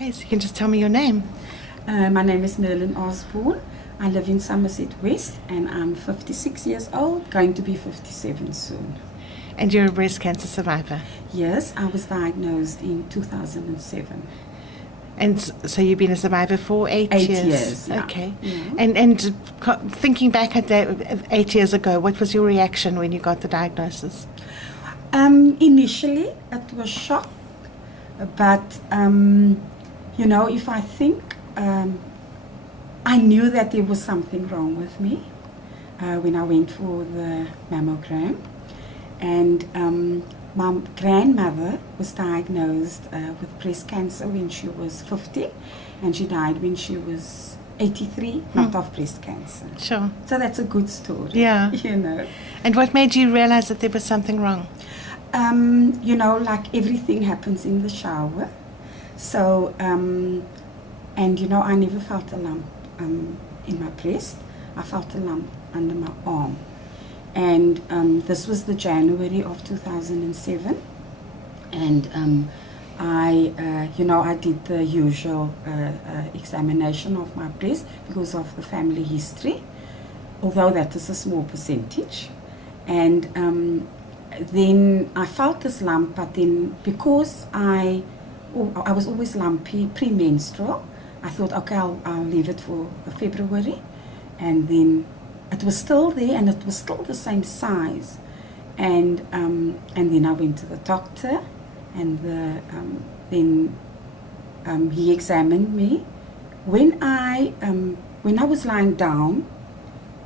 Okay, so you can just tell me your name. My name is Merlin Osborne. I live in Somerset West and I'm 56 years old, going to be 57 soon. And you're a breast cancer survivor. Yes, I was diagnosed in 2007. And so you've been a survivor for 8 years? 8 years, yeah. Okay. Yeah. And thinking back at that 8 years ago, what was your reaction when you got the diagnosis? Initially, it was shock, but if I think, I knew that there was something wrong with me when I went for the mammogram. And my grandmother was diagnosed with breast cancer when she was 50, and she died when she was 83, not of breast cancer. Sure. So that's a good story. Yeah. And what made you realize that there was something wrong? Like everything happens in the shower. So, I never felt a lump in my breast. I felt a lump under my arm. And this was the January of 2007. And I did the usual examination of my breast because of the family history, although that is a small percentage. And then I felt this lump, but then because I was always lumpy premenstrual, I thought, okay, I'll leave it for February. And then it was still there, and it was still the same size. And then I went to the doctor, and then he examined me. When I was lying down,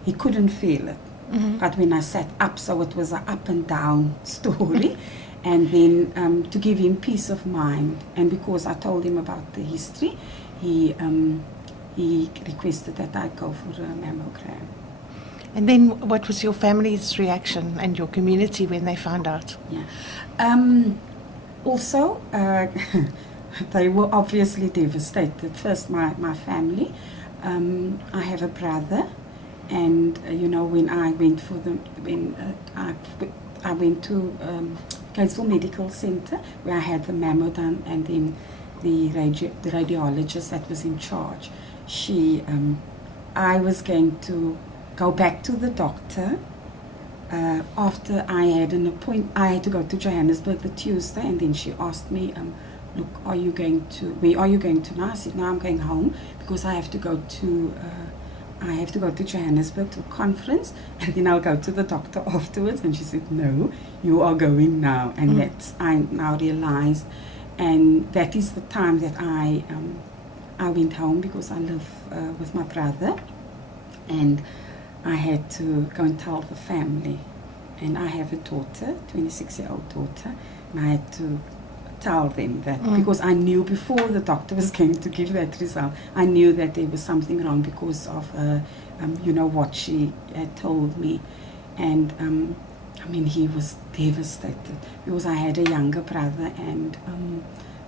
he couldn't feel it. Mm-hmm. But when I sat up, so it was an up and down story. And then to give him peace of mind, and because I told him about the history, he requested that I go for a mammogram. And then what was your family's reaction and your community when they found out? Yeah. Also, they were obviously devastated. First, my family. I have a brother, and when I went for I went to Gainesville Medical Center where I had the mammo done, and then the radiologist that was in charge. I was going to go back to the doctor after I had an appointment. I had to go to Johannesburg the Tuesday, and then she asked me, look, where are you going to now? I said, no, I'm going home because I have to go to Johannesburg to a conference, and then I'll go to the doctor afterwards. And she said, no, you are going now. And that's, I now realized, and that is the time that I went home because I live with my brother, and I had to go and tell the family. And I have a daughter, 26-year-old daughter, and I had to tell them that because I knew before the doctor was going to give that result, I knew that there was something wrong because of what she had told me. And he was devastated because I had a younger brother, and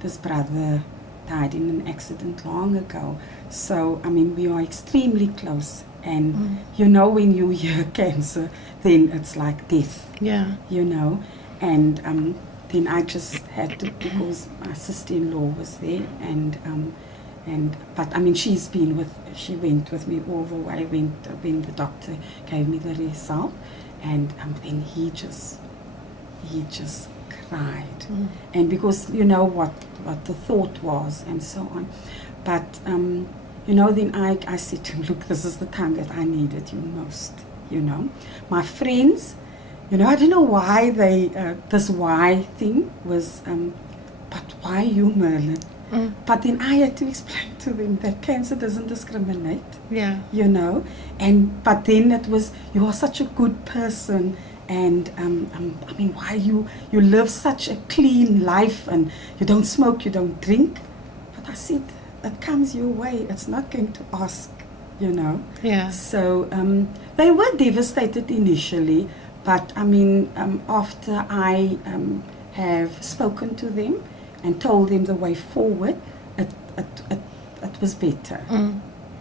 this brother died in an accident long ago. So we are extremely close, and when you hear cancer, then it's like death. Yeah. And then I just had to, because my sister-in-law was there, but she went with me all the way when the doctor gave me the result, and then he just cried, and because what the thought was and so on, but then I said to him, look, this is the time that I needed you most. My friends. I don't know why this why thing was, but why you, Merlin? But then I had to explain to them that cancer doesn't discriminate. Yeah. But then it was, you are such a good person, and why you live such a clean life, and you don't smoke, you don't drink. But I said, it comes your way, it's not going to ask, Yeah. So they were devastated initially. But after I have spoken to them and told them the way forward, it was better.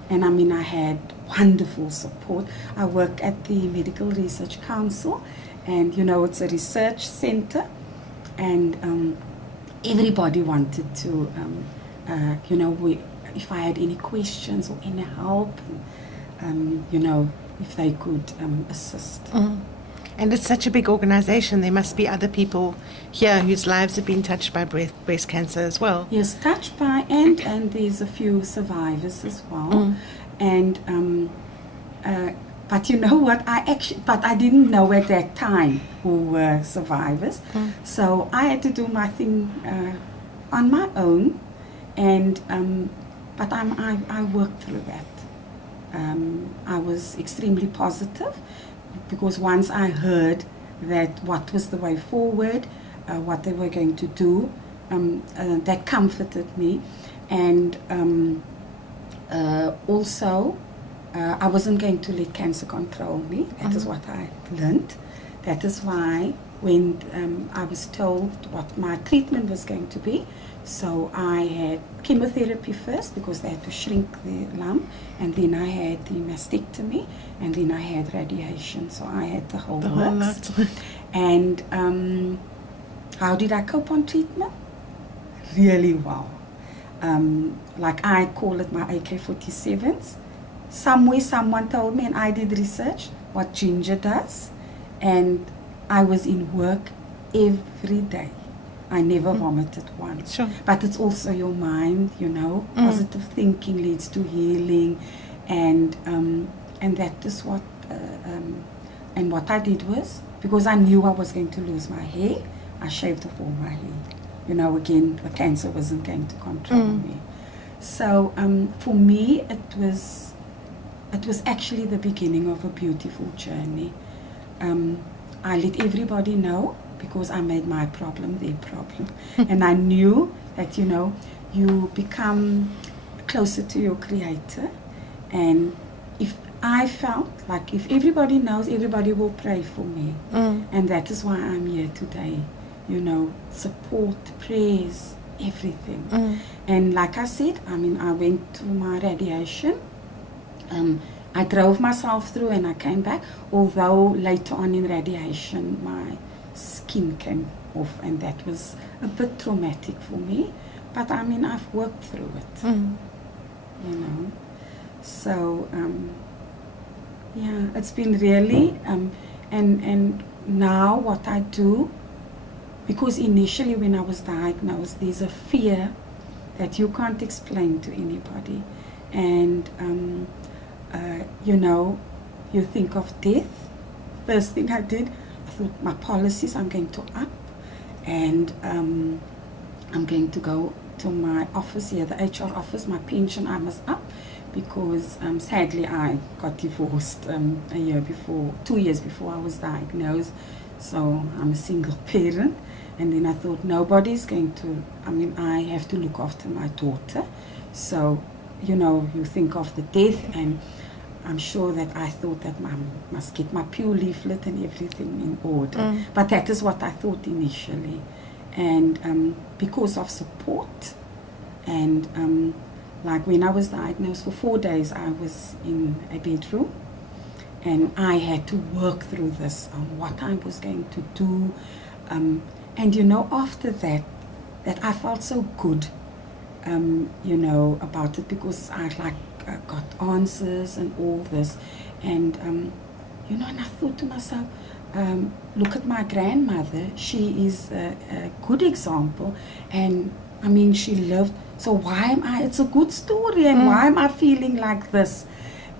And I had wonderful support. I work at the Medical Research Council, and it's a research center, and everybody wanted to you know, if I had any questions or any help, you know, if they could assist. And it's such a big organization. There must be other people here whose lives have been touched by breast cancer as well. Yes, touched by, and there's a few survivors as well. And but you know what? I didn't know at that time who were survivors. So I had to do my thing on my own, and but I worked through that. I was extremely positive, because once I heard that what was the way forward, what they were going to do, that comforted me. And also, I wasn't going to let cancer control me. That is what I learned. That is why when I was told what my treatment was going to be, so I had chemotherapy first, because they had to shrink the lump, and then I had the mastectomy, and then I had radiation. So I had the whole works. And how did I cope on treatment? Really well. Like I call it my AK-47s. Somewhere someone told me, and I did research what ginger does, and I was in work every day. I never vomited once. Sure. But it's also your mind, you know. Positive thinking leads to healing, and that is what. And what I did was, because I knew I was going to lose my hair, I shaved off all my hair. You know, again, the cancer wasn't going to control me. So for me, it was actually the beginning of a beautiful journey. I let everybody know, because I made my problem their problem. And I knew that, you know, you become closer to your Creator. And if I felt like if everybody knows, everybody will pray for me. And that is why I'm here today. You know, support, prayers, everything. And like I said, I mean, I went to my radiation. I drove myself through and I came back, although later on in radiation my skin came off, and that was a bit traumatic for me. But I mean, I've worked through it, you know. So, yeah, it's been really, and now what I do, because initially when I was diagnosed, there's a fear that you can't explain to anybody. And you know, you think of death. First thing I did, I thought my policies I'm going to up, and I'm going to go to my office here, the HR office, my pension I must up, because sadly I got divorced a year before, 2 years before I was diagnosed. So I'm a single parent, and then I thought nobody's going to, I mean, I have to look after my daughter. So, you know, you think of the death, and I'm sure that I thought that I must get my pew leaflet and everything in order. But that is what I thought initially. And because of support, and like when I was diagnosed, for 4 days I was in a bedroom, and I had to work through this on what I was going to do. And you know, after that I felt so good, you know, about it, because I got answers and all this. And you know, and I thought to myself, look at my grandmother, she is a good example, and I mean, she lived, so why am I, it's a good story, and why am I feeling like this?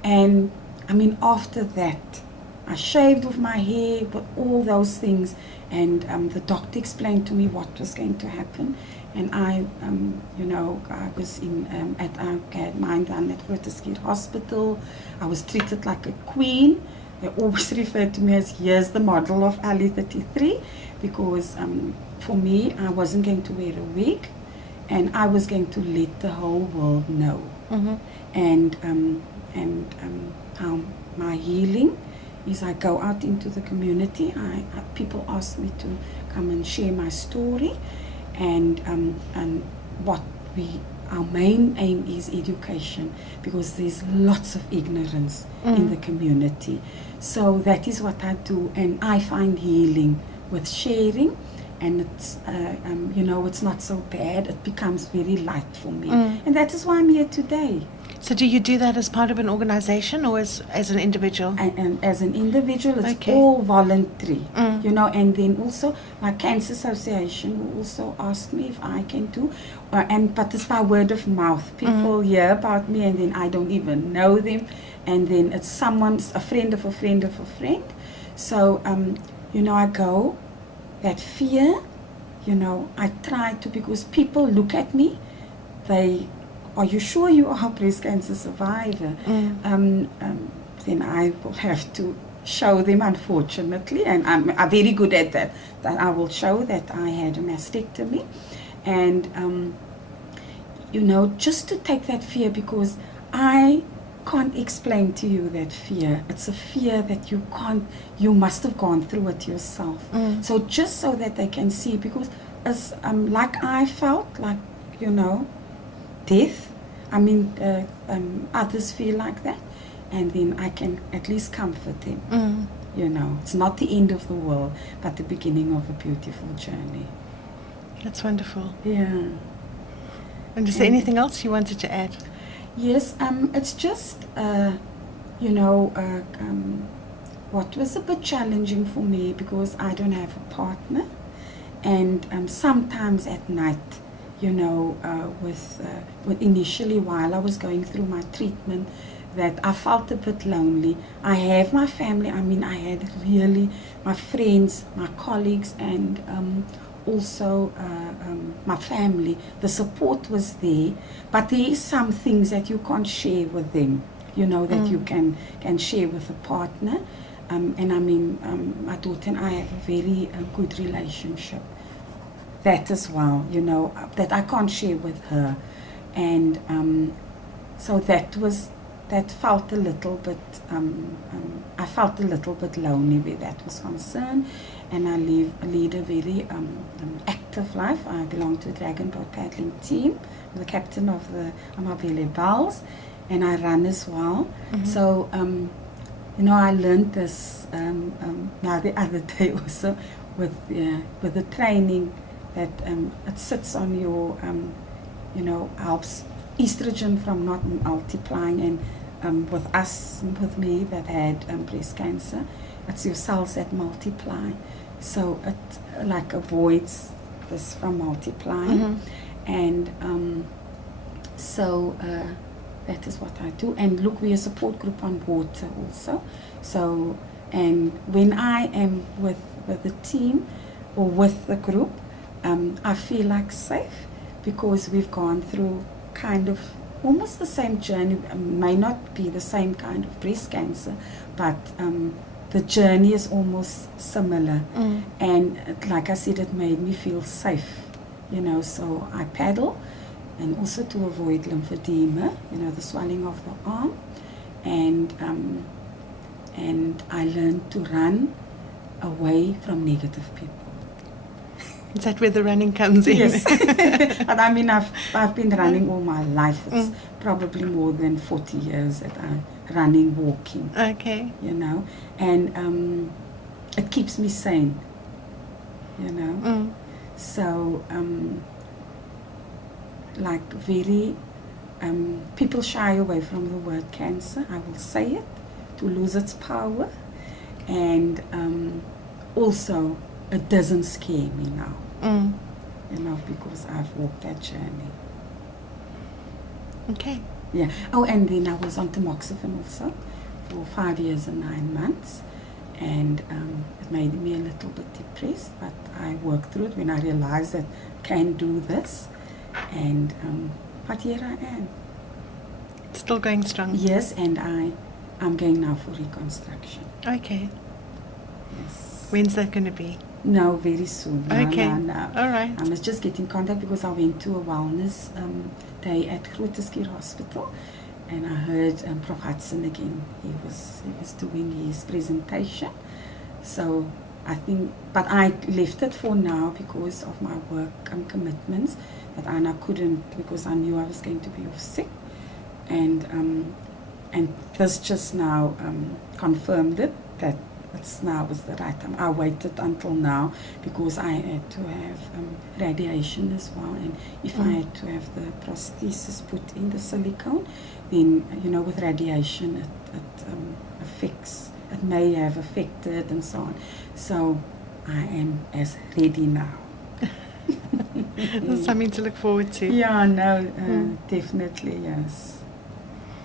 And I mean, after that, I shaved off my hair, but all those things, and the doctor explained to me what was going to happen. And I, you know, I was I had mine done at Reconstruction Hospital. I was treated like a queen. They always referred to me as, here's the model of Ali 33, because for me, I wasn't going to wear a wig, and I was going to let the whole world know. And how my healing is, I go out into the community. People ask me to come and share my story. And what our main aim is education, because there's lots of ignorance in the community. So that is what I do, and I find healing with sharing and it's it's not so bad. It becomes very light for me, and that is why I'm here today. So do you do that as part of an organization or as an individual? And as an individual, it's Okay. all voluntary, and then also my Cancer Association will also ask me if I can do, but it's by word of mouth. People hear about me and then I don't even know them, and then it's a friend of a friend of a friend. So, I go, that fear, I try to, because people look at me, are you sure you are a breast cancer survivor? Then I will have to show them, unfortunately, and I'm very good at that I will show that I had a mastectomy. And, just to take that fear, because I can't explain to you that fear. It's a fear that you must have gone through it yourself. So just so that they can see, because as like I felt, like, death, others feel like that, and then I can at least comfort them. It's not the end of the world, but the beginning of a beautiful journey. That's wonderful. Yeah. And is there anything else you wanted to add? Yes, it's just, what was a bit challenging for me, because I don't have a partner, and sometimes at night, with initially while I was going through my treatment, that I felt a bit lonely. I have my family, I had really my friends, my colleagues, and also my family. The support was there, but there is some things that you can't share with them, that you can share with a partner. My daughter and I have a very good relationship. That as well, that I can't share with her. And so that felt a little bit, I felt a little bit lonely where that was concerned. And I lead a very active life. I belong to a dragon boat paddling team. I'm the captain of the Amabele Bells, and I run as well. So, I learned this now the other day also with the training, that it sits on your, helps estrogen from not multiplying. And with me that had breast cancer, it's your cells that multiply. So it avoids this from multiplying. And that is what I do. And look, we're a support group on water also. So, and when I am with the team or with the group, I feel like safe, because we've gone through kind of almost the same journey. May not be the same kind of breast cancer, but the journey is almost similar. And like I said, it made me feel safe, so I paddle, and also to avoid lymphedema, the swelling of the arm. And I learned to run away from negative people. Is that where the running comes in? Yes. And I've been running all my life. It's probably more than 40 years that I'm running, walking. Okay. And it keeps me sane, So, very, people shy away from the word cancer. I will say it, to lose its power. And also, it doesn't scare me now, because I've walked that journey. Okay. Yeah. Oh, and then I was on tamoxifen also for 5 years and 9 months. And it made me a little bit depressed, but I worked through it when I realized that I can do this. And but here I am. Still going strong. Yes, and I'm going now for reconstruction. Okay. Yes. When's that going to be? No, very soon. No, Okay. No. All right. I must just get in contact, because I went to a wellness day at Grooteskuur Hospital, and I heard Prof Hudson again. He was doing his presentation. So I think, but I left it for now because of my work commitments, that I couldn't, because I knew I was going to be off sick, and this just now confirmed it, that now was the right time. I waited until now because I had to have radiation as well, and if I had to have the prosthesis put in, the silicone, then with radiation it affects. It may have affected and so on. So I am as ready now. That's something to look forward to. Yeah, no, definitely, yes.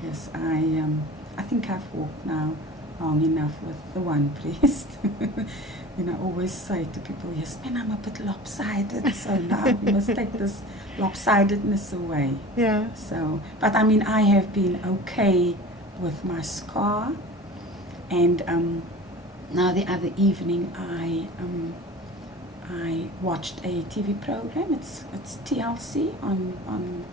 Yes, I think I've walked now long enough with the one breast. I always say to people, yes, man, I'm a bit lopsided, so now we must take this lopsidedness away. Yeah. So, but I mean, I have been okay with my scar, and now the other evening I watched a TV program. It's TLC on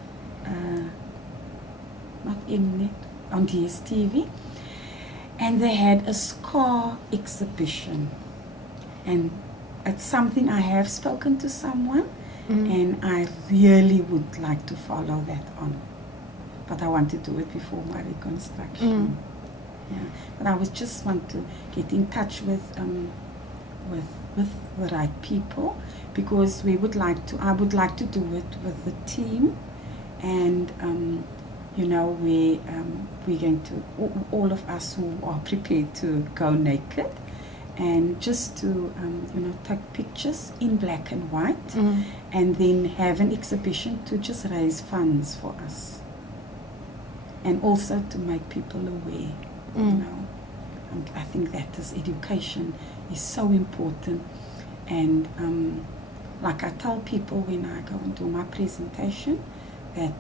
not Mnet, on DSTV, and they had a scar exhibition, and it's something I have spoken to someone, and I really would like to follow that on, but I want to do it before my reconstruction. Yeah, but I just want to get in touch with the right people, because I would like to do it with the team, and we're going to, all of us who are prepared to go naked, and just to take pictures in black and white, and then have an exhibition to just raise funds for us, and also to make people aware. And I think that education is so important, and like I tell people when I go and do my presentation, that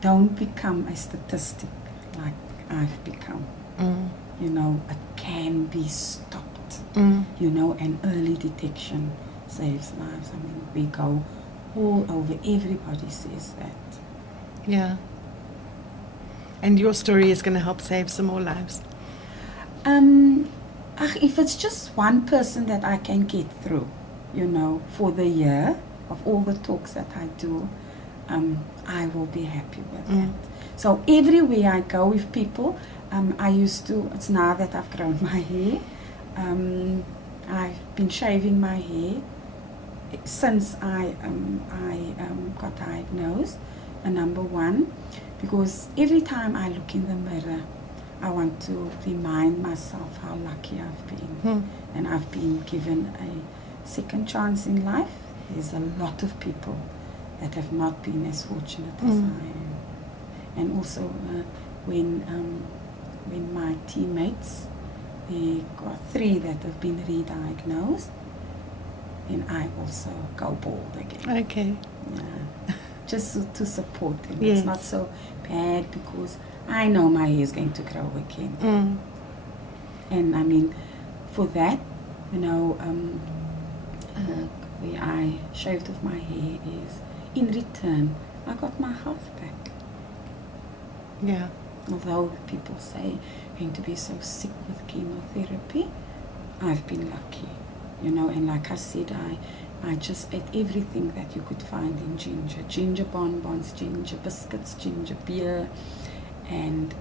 don't become a statistic like I've become. It can be stopped. And early detection saves lives. I mean, we go all over, everybody says that. Yeah. And your story is going to help save some more lives. If it's just one person that I can get through, for the year of all the talks that I do, I will be happy with that. So everywhere I go with people, it's now that I've grown my hair, I've been shaving my hair since I got diagnosed, number one, because every time I look in the mirror, I want to remind myself how lucky I've been. And I've been given a second chance in life. There's a lot of people that have not been as fortunate as I am. And also when my teammates, they got 3 that have been re-diagnosed, then I also go bald again. Okay. Just to support them. Yes. It's not so bad, because I know my hair is going to grow again. And I mean, for that, where I shaved off my hair is, in return, I got my health back. Yeah. Although people say I'm going to be so sick with chemotherapy, I've been lucky, and like I said, I just ate everything that you could find in ginger bonbons, ginger biscuits, ginger beer, and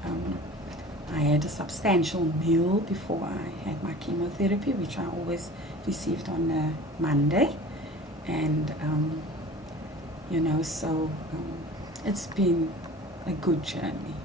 I had a substantial meal before I had my chemotherapy, which I always received on a Monday, and so it's been a good journey.